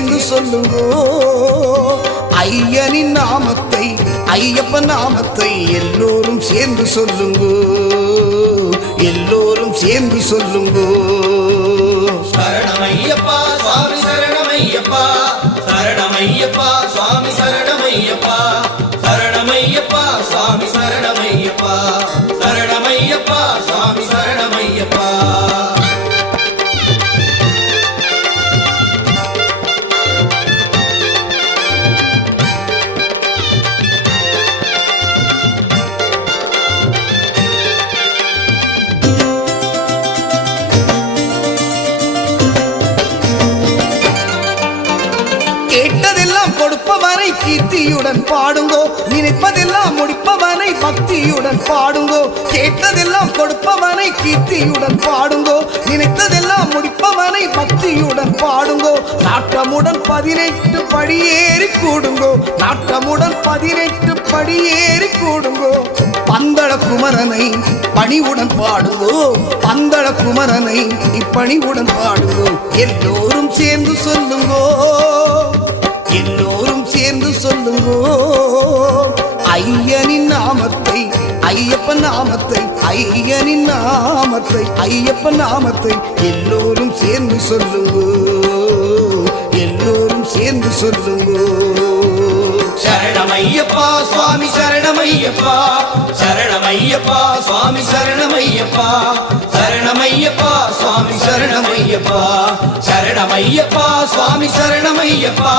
என்று சொல்லுங்கோ. ஐயனின் நாமத்தை ஐயப்ப நாமத்தை எல்லோரும் சேர்ந்து சொல்லுங்கோ. எல்லோரும் சேர்ந்து சொல்லுங்கோ. சரணமையப்பா சுவாமி சரணமையப்பா. சரணமையப்பா சுவாமி சரணமையப்பா சரணமையப்பா. கேட்டதெல்லாம் கொடுப்பவரை கீர்த்தியுடன் பாடுங்கோ. நினைப்பதெல்லாம் முடிப்பவனை பக்தியுடன் பாடுங்கோ. கேட்டதெல்லாம் கொடுப்பவனை கீர்த்தியுடன் பாடுங்கோ. நினைத்ததெல்லாம் முடிப்பவனை பக்தியுடன் பாடுங்கோ. நாட்டமுடன் பதினெட்டு படியேறி கூடுங்கோ. நாட்டமுடன் பதினெட்டு படியேறி கூடுங்கோ. பந்தள குமரனை பணிவுடன் பாடுங்கோ. பந்தள குமரனை இப்பணிவுடன் பாடுங்கோ. எல்லோரும் சேர்ந்து சொல்லுங்கோ. ஐயனின் நாமத்தை ஐயப்பன் நாமத்தை ஐயனின் நாமத்தை ஐயப்பன் நாமத்தை எல்லோரும் சேர்ந்து சொல்லுங்கோ. எல்லோரும் சேர்ந்து சொல்லுங்கோ. சரணமையப்பா சுவாமி சரணமையப்பா. சரணமையப்பா சுவாமி சரணமையப்பா. சரணமையப்பா சுவாமி சரணமையப்பா. சரணமையப்பா சுவாமி சரணமையப்பா.